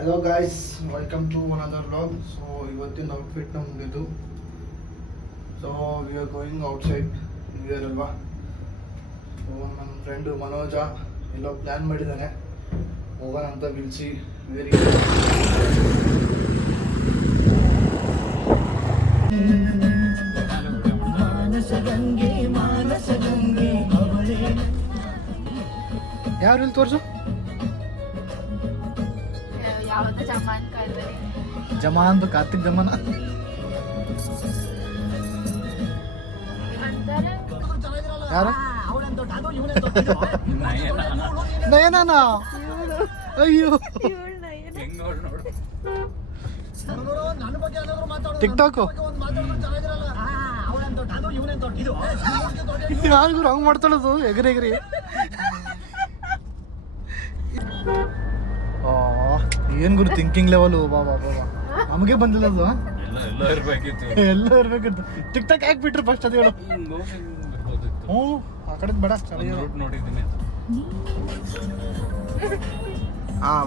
Hello guys, welcome to another vlog. So ಇವತ್ತಿನ outfit ನಮ್ಮದಿದು. So we are going outside, new year ಅಲ್ವಾ. So ನನ್ನ friend Manoj ಎಲ್ಲೋ plan ಮಾಡಿದ್ದಾನೆ, ಹೋಗೋಣ ಅಂತ. ವಿಲ್ಸಿ ವೆರಿ ಯಾರು ಇಲ್ಲಿ ತೋರಿಸು. ಜಮಾನ್ ಕಾರ್ತಿಕ್ ಜಮಾನ. ಯಾರು? ನಯನನಾ? ಅಯ್ಯೋ, ಟಿಕ್ಟಾಕ್ ಯಾರಿಗೂ ರಾಂಗ್ ಮಾಡ್ತಾಳದು ಎಗರಿ. ಏನ್ ಗುರು ಥಿಂಕಿಂಗ್ ಲೆವೆಲ್. ಬಾಬಾ ನಮಗೆ ಬಂದಿಲ್ಲ ಅದು. ಎಲ್ಲ ಇರ್ಬೇಕಿತ್ತು. ಟಿಕ್ಟಾಕ್ ಯಾಕೆ ಬಿಟ್ರು ಫಸ್ಟ್ ಅದು ಹೇಳು. ಹ್ಞೂ ಆ ಕಡೆ ಬೇಡ.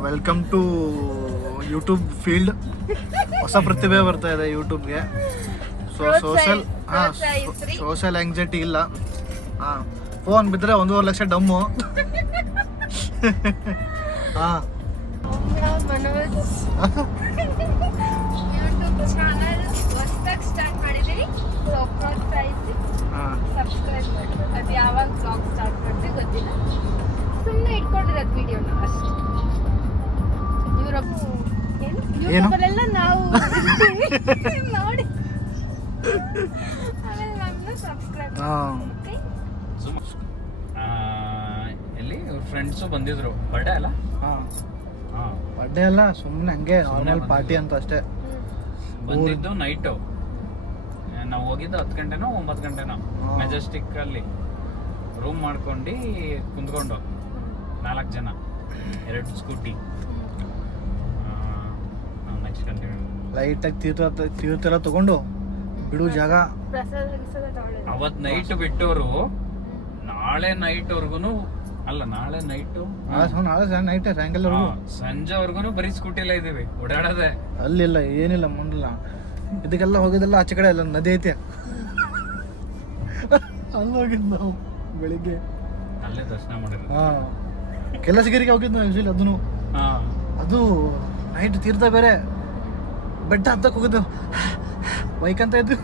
Welcome to YouTube field. ಹೊಸ ಪ್ರತಿಭೆ ಬರ್ತಾ ಇದೆ ಯೂಟ್ಯೂಬ್ಗೆ. ಸೊ ಸೋಷಲ್ ಆಂಗ್ಸೈಟಿ ಇಲ್ಲ. ಫೋನ್ ಬಿದ್ದರೆ 1.5 ಲಕ್ಷ ಡಮ್ಮು. ಮನೋಜ್ ಯೂಟ್ಯೂಬ್ ಚಾನಲ್ ಹೊಸದಾಗಿ ಸ್ಟಾರ್ಟ್ ಮಾಡಿದ್ದೀವಿ. ಸಬ್ಸ್ಕ್ರೈಬ್ ಮಾಡಿ. ಅದು ಯಾವಾಗ ಬ್ಲಾಗ್ ಸ್ಟಾರ್ಟ್ ಮಾಡಿದೆ ಗೊತ್ತಿಲ್ಲ, ಸುಮ್ಮನೆ ಇಟ್ಕೊಂಡಿರೋದು ವಿಡಿಯೋನ ಅಷ್ಟೇ. ಯೂಟ್ಯೂಬಲ್ಲೆಲ್ಲ ನಾವು ನೋಡಿ ಆಮೇಲೆ ನಮ್ಮನ್ನು ಸಬ್ಸ್ಕ್ರೈಬ್ ಮಾಡಿ. ಎಲ್ಲಿ ಅವ್ರ ಫ್ರೆಂಡ್ಸು ಬಂದಿದ್ರು. ಬರ್ಡೇ ಅಲ್ಲ? ಬರ್ಡೇ ಅಲ್ಲ, ಸುಮ್ಮನೆ ಹಂಗೆ ನಾರ್ಮಲ್ ಪಾರ್ಟಿ ಅಂತ ಅಷ್ಟೇ. ಬಂದಿದ್ದು ನೈಟು. ನಾವು ಹೋಗಿದ್ದು 10 ಗಂಟೆನೋ 9 ಗಂಟೆನೋ. ಮೆಜೆಸ್ಟಿಕ್ ಅಲ್ಲಿ ರೂಮ್ ಮಾಡ್ಕೊಂಡು ಕುಂತ್ಕೊಂಡು 4 ಜನ, 2 ಸ್ಕೂಟಿ. ನೆಕ್ಸ್ಟ್ ಕಂಟಿನ್ಯೂ ಲೈಟಾಗಿ ತೀರ್ಥ ತಗೊಂಡು ಬಿಡು ಜಾಗ. ಅವತ್ತು ನೈಟ್ ಬಿಟ್ಟವರು ನಾಳೆ ನೈಟ್ವರ್ಗುನು ಅಲ್ಲ, ನಾಳೆ ನೈಟು ನಾಳೆ ನೈಟ್ ಸಾಯಂಕಾಲವರೆಗೂ ಸಂಜೆವರೆಗೂ ಬರೀ ಸ್ಕೂಟಿ ಎಲ್ಲ ಇದೀವಿ, ಓಡಾಡೋದೆ. ಅಲ್ಲಿಲ್ಲ ಏನಿಲ್ಲ ಮುಂದಿಲ್ಲ. ಇದಕ್ಕೆಲ್ಲ ಹೋಗಿದ್ದೆಲ್ಲ ಆಚೆ ಕಡೆ ಎಲ್ಲ ನದಿ ಐತೆ. ಅಲ್ಲಿ ಹೋಗಿದ್ದು ನಾವು ಬೆಳಿಗ್ಗೆ. ಅಲ್ಲೇ ದರ್ಶನ ಮಾಡಿದ್ರು. ಕೆಲಸಗಿರಿಗೆ ಹೋಗಿದ್ದು ನಾವು ಯೂಶಲಿ. ಅದನ್ನು ಅದು ನೈಟ್ ತೀರ್ಥ ಬೇರೆ. ಬೆಟ್ಟ ಹತ್ತಕ್ಕೆ ಹೋಗಿದ್ದು, ಬೈಕಂತ ಇದ್ದು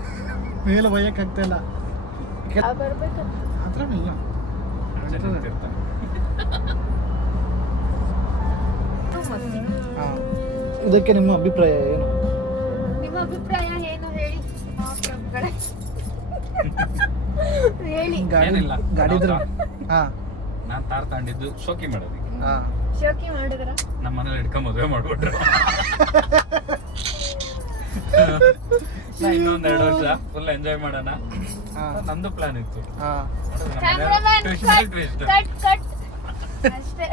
ಮೇಲೆ ಬೈಕ್ ಆಗ್ತಾ ಇಲ್ಲ. ಆ ಥರ ಇಲ್ಲ. ಇದಕ್ಕೆ ನಿಮ್ಮ ಅಭಿಪ್ರಾಯ ಏನು? ನಿಮ್ಮ ಅಭಿಪ್ರಾಯ ಏನು ಹೇಳಿ. ಏನಿಲ್ಲ, ಗಾಡಿ ಇದ್ರ ನಾನ್ ತಾರ್ ತಗೊಂಡಿದ್ದು ಶೋಕಿ ಮಾಡೋದು. ಶೋಕಿ ಮಾಡಿದ್ರ ನಮ್ಮ ಮನೇಲಿ ಹಿಡ್ಕೊಂಡ್ ಮದುವೆ ಮಾಡ್ಬಿಟ್ರು. ಇನ್ನೊಂದ್ 2 ವರ್ಷ ಫುಲ್ ಎಂಜಾಯ್ ಮಾಡೋಣ ನಂದು ಪ್ಲಾನ್ ಇತ್ತು. ಅಷ್ಟೇ.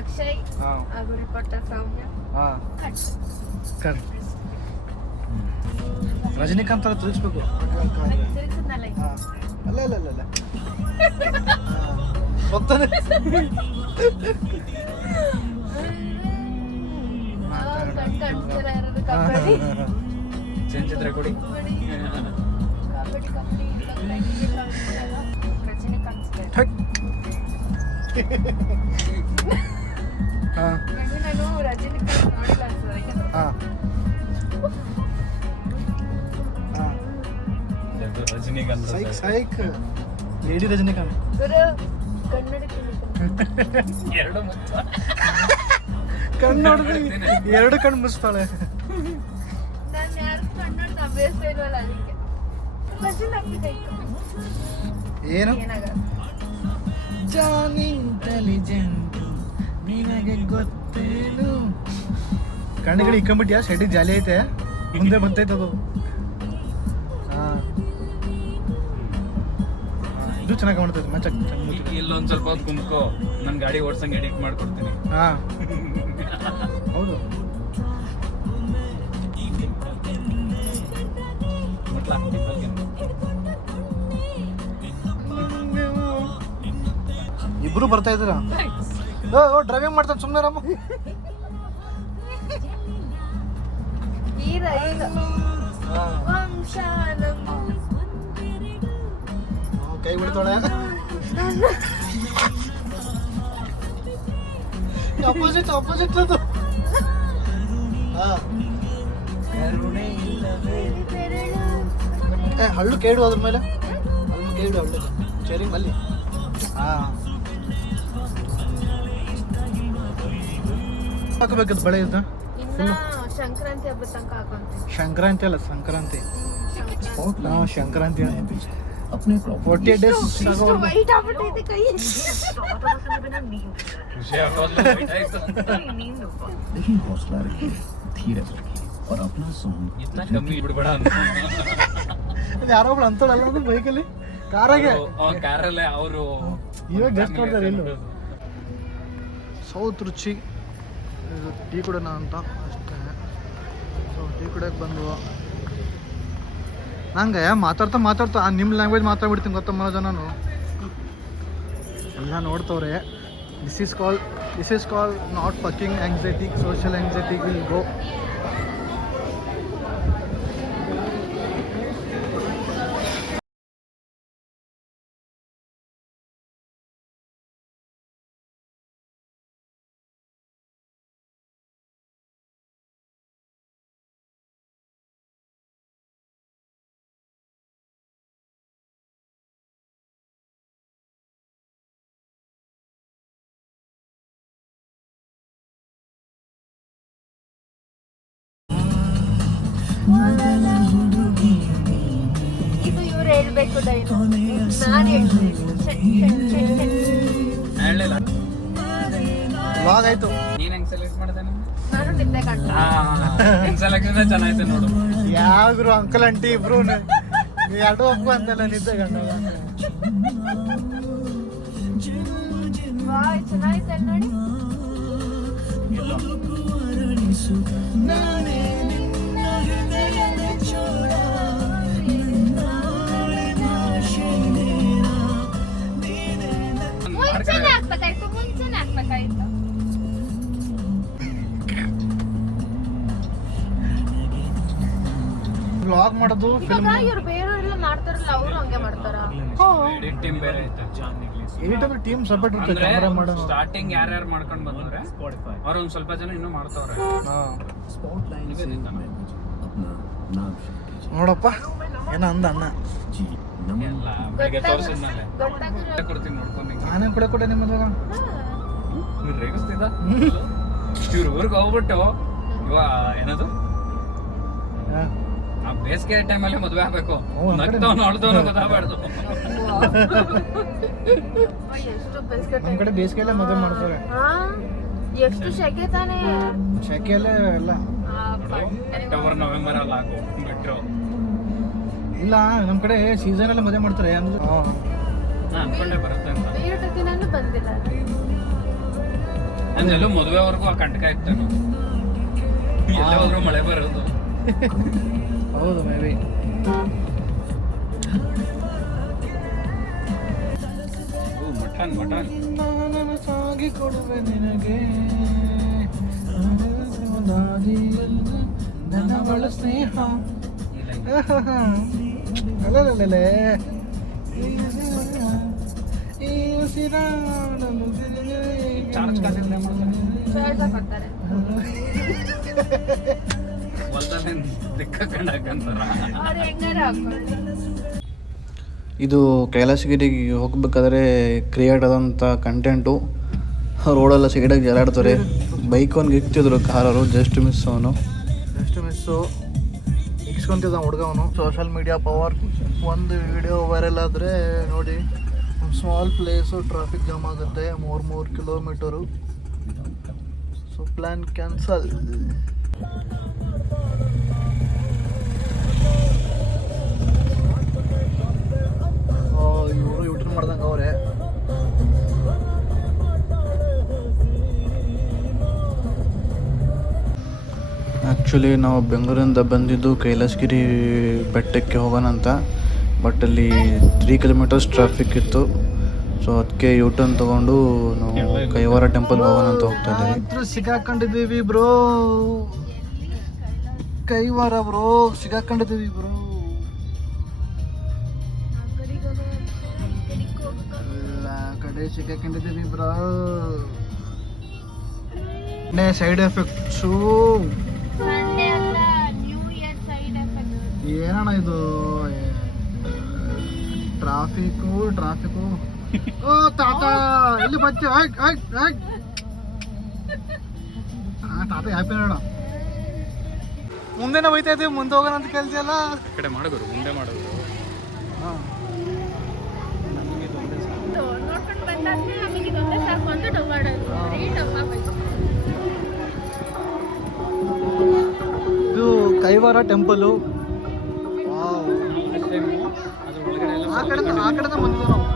ಅಕ್ಷಯ್ ಗುರಿಪಟ್ಟ ಸೌಮ್ಯ ರಜನಿಕಾಂತ್ ತರ ತಿರುಗಿಸ್ಬೇಕು. ಅಲ್ಲ ಅಲ್ಲ ಅಲ್ಲ ಗೊತ್ತಾನೆ. ಚಂಚಿತ್ರ ಕೊಡಿ. ನಾನು ರಜನಿಕಾಂತ್ ನೋಡಿಲ್ಲ ರಜನಿಕಾಂತ್ ಸೈಕ್ ಲೇಡಿ ರಜನಿಕಾಂತ್. ಎರಡು ಕಣ್ಣು ಮುಗಿಸ್ತಾಳೆ. ನಾನು ಯಾರು ಕನ್ನಡ ಅಭ್ಯಾಸ ಇಲ್ವಲ್ಲ, ಅದಕ್ಕೆ ಏನು ಜಾನ್ ಇಂಟೆಲಿಜೆಂಟ್ ನಿನಗೆ ಗೊತ್ತೇನು. ಕಣ್ಣುಗಳು ಇಕ್ಕೊಂಬಿಟ್ಯಾ? ಶೆಡ್ಡಿಗೆ ಜಾಲಿ ಐತೆ, ಮುಂದೆ ಬರ್ತೈತದು. ಇದು ಚೆನ್ನಾಗಿ ಮಾಡ್ತೈತೆ ಮಂಚ. ಇಲ್ಲೊಂದ್ ಸ್ವಲ್ಪ ಹೊತ್ತು ಕುಂತ್ಕೋ, ನನ್ನ ಗಾಡಿ ಓಡ್ಸಂಗ್ ಎಡಿಟ್ ಮಾಡ್ಕೊಡ್ತೀನಿ. ಹೌದು. ಇಬ್ರು ಬರ್ತಾ ಇದ್ದೀರಾ? ಡ್ರೈವಿಂಗ್ ಮಾಡ್ತಾನೆ ಸುಮ್ಮನೆ ರಾಮ. ಈಗ ವಂಶ ಕೈ ಬಿಡ್ತಾಳೆ ಅಪೋಸಿಟ್ ಅದು ಹಳ್ಳು ಕೇಳು ಅದ್ರ ಮೇಲೆ ಹಳ್ಳು ಕೇಳು ಹಳ್ಳು ಚೇರಿಂಗ್ ಅಲ್ಲಿ ಹಾಕಬೇಕದು ಬಳೆ ಇದ್ದ ಇನ್ನ ಸಂಕ್ರಾಂತಿ ಹಬ್ಬದ ತನಕ ಹಾಕೊಂತೀವಿ. ಸಂಕ್ರಾಂತಿ ಅಲ್ಲ ಸಂಕ್ರಾಂತಿ ಸಂಕ್ರಾಂತಿ 48 ಡೇಸ್ ಇಷ್ಟು ವೈಟ್ ಆಗ್ಬಿಟ್ಟೈತೆ ಕೈ. ಖುಷಿ ಆಗೋದು लेकिन हौसला रखिए, धीरज रखिए और अपना सॉन्ग ಇತ್ತ ಕಮ್ಮಿ ಬಿಡ್ಬೇಡ ಅಂತ ಅದು ಯಾರೋ ಒಬ್ಳು ಅಂತಳಲ್ಲ ಅದು ಬೈಕಲ್ಲಿ ಕಾರಾಗೆ ಕಾರಲ್ಲೇ ಅವರು ಇವಾಗ ಗೆಸ್ಟ್ ಮಾಡ್ತಾರೆ ಎಲ್ಲೂ ಸೌತ್ ರುಚಿ ಇದು ಟೀ ಕುಡೋಣ ಅಂತ ಅಷ್ಟೇ. ಸೊ ಟೀ ಕುಡಿಯೋಕೆ ಬಂದು ನಂಗೆ ಮಾತಾಡ್ತಾ ನಿಮ್ಮ ಲ್ಯಾಂಗ್ವೇಜ್ ಮಾತಾಡ್ಬಿಡ್ತೀನಿ ಗೊತ್ತ ಮನೋಜ ನಾನು ಎಲ್ಲ ನೋಡ್ತವ್ರೆ. This is call not fucking anxiety, social anxiety will go. ಇದು ಇವ್ರು ಹೇಳ್ಬೇಕು ಡೈಲಾಗ್, ನಾನು ಹೇಳ್ತೀನಿ. ಹೇಳಲಿಲ್ಲ ವ್ಲಾಗ್ ಆಯ್ತು. ನೀನ್ ಹೆಂಗ್ ಸೆಲೆಕ್ಟ್ ಮಾಡಿದೆ ನಾನು ನಿದ್ದೆ ಕಂಡು ಹೆಂಗ್ ಸೆಲೆಕ್ಷನ್ ಚೆನ್ನಾಗಿದೆ ನೋಡು. ಯಾವ್ರು ಅಂಕಲ್ ಆಂಟಿ ಇಬ್ರು ಎರಡು ಒಪ್ಪು ಅಂತೆಲ್ಲ ನಿದ್ದೆ ಗಂಡ ವಾಯ್ ಚೆನ್ನಾಗಿದೆ ನೋಡಿ. ಮುಂಚೆನೆ ಹಾಕ್ಬೇಕಾಯ್ತು. ವ್ಲಾಗ್ ಮಾಡೋದು ಫಿಲ್ಮ್ ಇವಾಗ ಇವ್ರು ಬೇರೆಯವರೆಲ್ಲ ಮಾಡ್ತಾರಲ್ಲ ಅವರು ಹಂಗೆ ಮಾಡ್ತಾರ. ಟೀಮ್ ಬೇರೆ ಐತೆ. ಏಟಂದ್ರೆ ಟೀಮ್ ಸಪೋರ್ಟ್ ಇರುತ್ತೆ ಅಂದ್ರೆ ಕ್ಯಾಮ್ರಾ ಮಾಡೋದು. ಸ್ಟಾರ್ಟಿಂಗ್ ಯಾರ್ಯಾರು ಮಾಡ್ಕೊಂಡ್ ಬಂದ್ರೆ ಅವ್ರ ಒಂದ್ ಸ್ವಲ್ಪ ಜನ ಇನ್ನೂ ಮಾಡ್ತಾವ್ರೆ. अपना नाम शेयर कीजिए। ನೋಡಪ್ಪ ಏನೋ ಅಂದ ಅಣ್ಣ. जी नमन ಎಲ್ಲ ಬೆಳಿಗ್ಗೆ ತೋರಿಸಿದ್ಮೇಲೆ ಗೊತ್ತಾಗಿರೋ ಕೊಡ್ತೀನಿ ನೋಡ್ಕೊಂಡು ನಾನೇ ಕೊಡೆ ನಿಮ್ಮ ಮದ್ವೆಗ ನೀನ್ ರೇಗಿಸ್ತಿದ್ದ ಇವ್ರ ಊರಿಗೆ ಹೋಗ್ಬಿಟ್ಟು ಇವ ಏನದು ಆ ಬೇಸಿಗೆ ಟೈಮಲ್ಲಿ ಮದ್ವೆ ಆಗ್ಬೇಕು. ನಗ್ತಾವ್ ನೋಡ್ದವನು ಗೊತ್ತಾಗ್ಬಾರ್ದು. ಎಷ್ಟು ಬೇಸಿಗೆ ನಮ್ಮ ಕಡೆ ಬೇಸಿಗೆಲ್ಲ ಮದುವೆ ಮಾಡ್ತಾರೆ. ಎಷ್ಟು ಸೆಕೆ ತಾನೇ. ಸೆಕೆಯಲ್ಲೇ ಎಲ್ಲ ಅಕ್ಟೋಬರ್ ನವೆಂಬರ್ ಅಲ್ಲಿ ಹಾಕು ಬಿಟ್ರು. ಇಲ್ಲ ನಮ್ಮ ಕಡೆ ಸೀಸನ್ ಎಲ್ಲ ಮದುವೆ ಮಾಡ್ತಾರೆ ಅಂದ್ರೆ ನಾ ಅನ್ಕೊಂಡೆ ಬರುತ್ತೆ ಅಂತ. ಎರಡು ದಿನಾನು ಬಂದಿಲ್ಲ. ನಂದೆಲ್ಲೂ ಮದುವೆವರೆಗೂ ಆ ಕಂಟಕ ಇತ್ತು. ಎಲ್ಲ ಹೋದ್ರು ಮಳೆ ಬರೋದು. ಹೌದು ಮೇ ಬಿ. ಮಟನ್ ನಾನು ಸಾಗಿ ಕೊಡುವೆ ನಿನಗೆ ನನ್ನ ಬಳ ಸ್ನೇಹ ಅಲ್ಲೇ ಈ ಉಸಿರ ಚಾರ್ಜ್ ಕಾಸಿದ್ರೆ ಚಾರ್ಜ್ ಹಾಕ್ತಾರೆ. ಹೊಲದಲ್ಲಿ ದಿಕ್ಕ ಕಂಡಾಕಂತಾರ. ಅವ್ರು ಹೆಂಗಾರ ಹಾಕೊಳ್ಳಿ. ಇದು ಕೈಲಾಸಗಿರಿಗೆ ಹೋಗ್ಬೇಕಾದ್ರೆ ಕ್ರಿಯೇಟ್ ಆದಂಥ ಕಂಟೆಂಟು. ರೋಡೆಲ್ಲ ಸೈಡಾಗಿ ಜಲಾಡ್ತಾರೆ. ಬೈಕ್ ಅವ್ನಿಗೆ ಇಕ್ತಿದ್ರು ಕಾರವರು. ಜಸ್ಟ್ ಮಿಸ್ಸು ಇಕ್ಸ್ಕೊಂತಿದ್ದ ಹುಡುಗ ಅವನು. Social media power. ಒಂದು ವಿಡಿಯೋ ವೈರಲ್ ಆದರೆ ನೋಡಿ, ಸ್ಮಾಲ್ ಪ್ಲೇಸು ಟ್ರಾಫಿಕ್ ಜಾಮ್ ಆಗುತ್ತೆ 3 ಕಿಲೋಮೀಟರು. So plan cancel. ಇವರು ಯೂಟರ್ನ್ ಮಾಡ್ದಂಗೆ ಅವರೇ. ಆ್ಯಕ್ಚುಲಿ ನಾವು ಬೆಂಗಳೂರಿಂದ ಬಂದಿದ್ದು ಕೈಲಾಸಗಿರಿ ಬೆಟ್ಟಕ್ಕೆ ಹೋಗೋಣ ಅಂತ. ಬಟ್ ಅಲ್ಲಿ 3 ಕಿಲೋಮೀಟರ್ಸ್ ಟ್ರಾಫಿಕ್ ಇತ್ತು. ಸೊ ಅದಕ್ಕೆ ಯೂಟರ್ನ್ ತೊಗೊಂಡು ನಾವು ಕೈವಾರ ಟೆಂಪಲ್ಗೆ ಹೋಗೋಣ ಅಂತ ಹೋಗ್ತಾ ಇದ್ದೀವಿ. ಸಿಕ್ಕಾಕೊಂಡಿದ್ದೀವಿ ಬ್ರೋ. ಕೈವಾರ ಬ್ರೋ, ಸಿಗಾಕೊಂಡಿದ್ದೀವಿ ಬ್ರೋ. ಎಲ್ಲ ಕಡೆ ಸಿಗಾಕೊಂಡಿದ್ದೀವಿ ಬ್ರೋ. ಸೈಡ್ ಎಫೆಕ್ಟ್ಸು ಏನಣ್ಣ ಇದು? ಟ್ರಾಫಿಕ್ಕು. ಓ ತಾತ ಎಲ್ಲಿ ಬಚ್ಚ? ತಾತ ಹ್ಯಾಪಿ ನೋಡ. ಮುಂದೆನೇ ಹೋಯ್ತಾ ಇದ್ದೀವಿ, ಮುಂದೆ ಹೋಗೋಣ ಅಂತ ಕೇಳ್ತಿಯಲ್ಲ. ಈ ಕಡೆ ಮಾಡೋದು ಮುಂದೆ ಮಾಡೋದು. ನೋಡ್ಕೊಂಡು ಬಂದಾದ್ಮೇಲೆ ನಮಗೆ ಇದೊಂದೇ ಸಾಕು ಅಂತ ಡೊವಾಡೋದು. ಇದು ಕೈವಾರ ಟೆಂಪಲು. ಅದು ಒಳಗಡೆ ಎಲ್ಲ ಆ ಕಡೆ ಬಂದಿದ್ದು ನಾವು.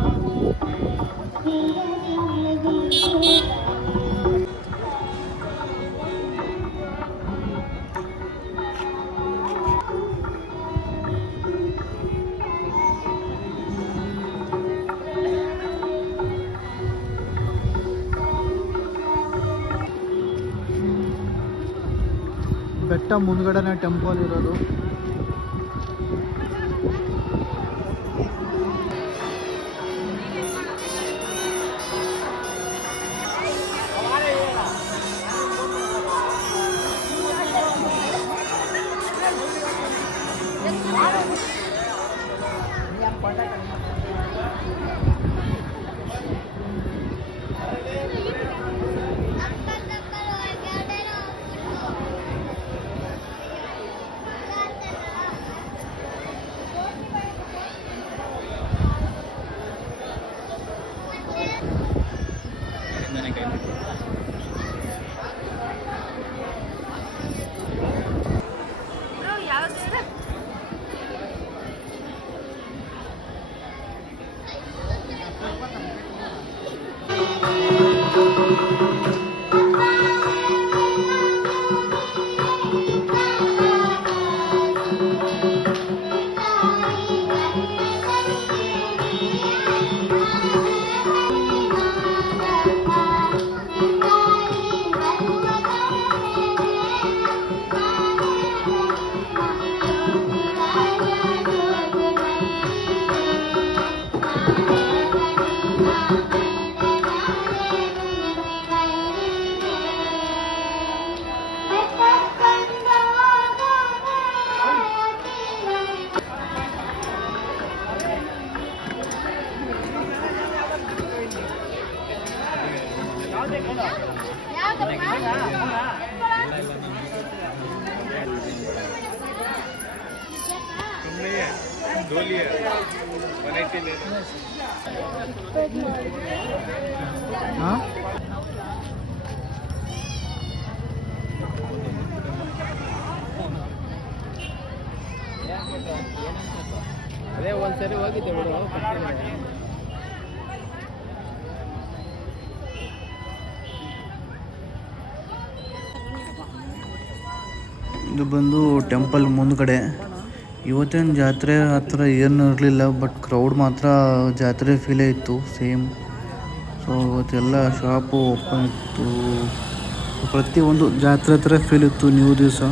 ಬೆಟ್ಟ ಮುಂದ್ಗಡೆನೆ ಟೆಂಪಲ್ ಇರೋದು. ಅದೇ ಒಂದ್ಸರಿ ಹೋಗಿದ್ದೆ ಬಿಡು. ಇದು ಬಂದು ಟೆಂಪಲ್ ಮುಂದ್ಗಡೆ. ಇವತ್ತೇನು ಜಾತ್ರೆ ಹತ್ರ ಏನು ಇರಲಿಲ್ಲ, ಬಟ್ ಕ್ರೌಡ್ ಮಾತ್ರ ಜಾತ್ರೆ ಫೀಲೇ ಇತ್ತು ಸೇಮ್. ಸೊ ಇವತ್ತೆಲ್ಲ ಶಾಪು ಓಪನ್ ಇತ್ತು, ಪ್ರತಿಯೊಂದು ಜಾತ್ರೆ ಹತ್ರ ಫೀಲ್ ಇತ್ತು ನ್ಯೂ ದಿವಸ.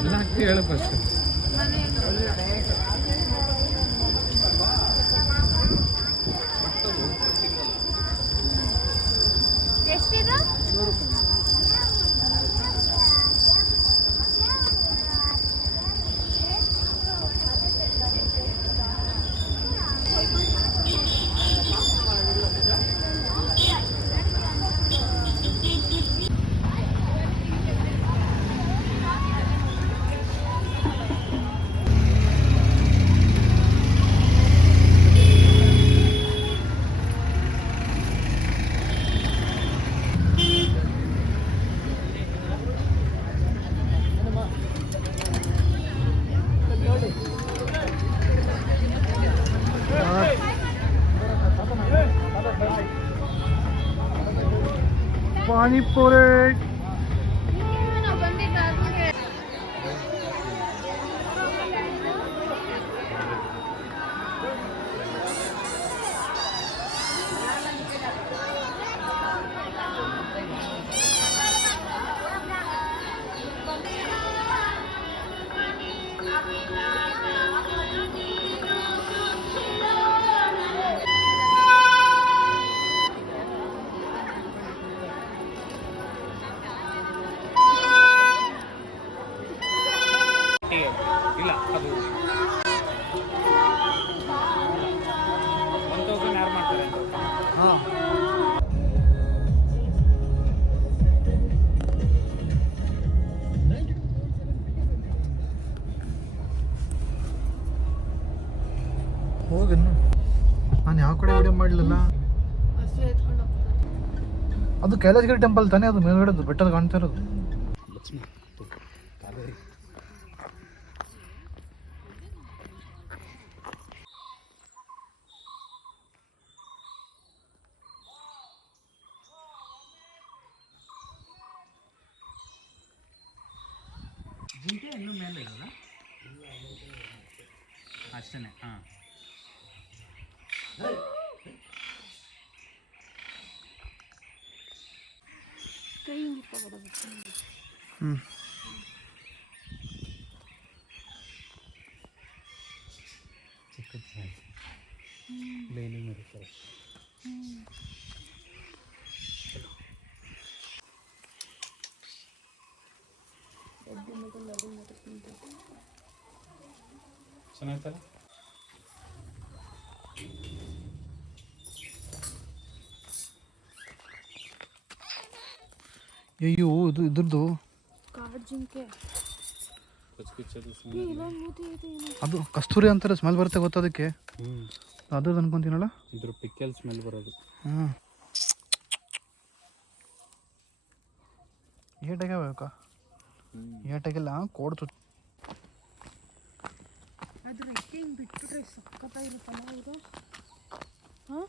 ಎಲ್ಲ ಆಗ್ತಿ ಹೇಳು ಫಸ್ಟ್. ಎಷ್ಟಿದು? ಪಾನಿಪುರಿ. ನಾವು ಬಂದಿದ್ದಾದ್ಮೇಲೆ ಇಲ್ಲ ಅದು 1000 ಯಾರು ಮಾಡ್ತಾರೆ ಅಂತ. ಹಾಂ ಹೋಗಿನ್ನು ನಾನು ಯಾವ ಕಡೆ ವಿಡಿಯೋ ಮಾಡಲಿಲ್ಲ. ಹಸು ಎತ್ಕೊಂಡು ಹೋಗ್ತಾರೆ. ಅದು ಕೈಲಾಸಗಿರಿ ಟೆಂಪಲ್ ತಾನೇ, ಅದು ಮೇಲ್ಗಡೆ ಬೆಟ್ಟದ ಕಾಣ್ತಾ ಇರೋದು. ಜಿಂಕೆ ಇನ್ನೂ ಮೇಲೆ ಇರೋಲ್ಲ ಅಷ್ಟೇ. ಹಾಂ ಕೈ ಹಿಂಗೆ ಬರೋದು. ಹ್ಞೂ ಚಿಕ್ಕದು ಬೇಲಿ ಇರುತ್ತೆ. ಚೆನ್ನಾಯ್ತಲ್ಲ. ಅಯ್ಯೋ ಇದು ಇದ್ರದ್ದು ಕಾಡು ಜಿಂಕೆ. ಕಚ್ಕಿಚ್ಚೋದು ಇಲ್ಲೊಂದು ಮೂತಿ ಐತೆ ಏನೋ. ಅದು ಕಸ್ತೂರಿ ಅಂತಾರೆ, ಸ್ಮೆಲ್ ಬರುತ್ತೆ ಗೊತ್ತದಕ್ಕೆ. ಹ್ಞೂ ಅದು ಅನ್ಕೊಂತೀನಲ್ಲ. ಇದ್ರ ಪಿಕ್ಕಲ್ ಸ್ಮೆಲ್ ಬರೋದು. ಹ್ಞೂ ಏಟಾಗೆ ಬೇಕಾ? ಏಟಾಗಿಲ್ಲ ಕೋಡ್ತು. ಅದು ರೆಕ್ಕೆ ಹಿಂಗೆ ಬಿಟ್ಬಿಟ್ರೆ ಸಕ್ಕತ್ತಾಗಿರುತ್ತಲ್ಲ ಇದು. ಹಾಂ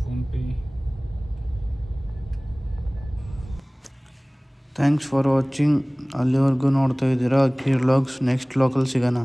PhonePe. Thanks for watching. ಅಲ್ಲಿವರೆಗೂ ನೋಡ್ತಾ ಇದ್ದೀರಾ ಅಕ್ಕಿ ವ್ಲಾಗ್ಸ್. ನೆಕ್ಸ್ಟ್ ವ್ಲಾಗಲ್ಲಿ ಸಿಗೋಣ.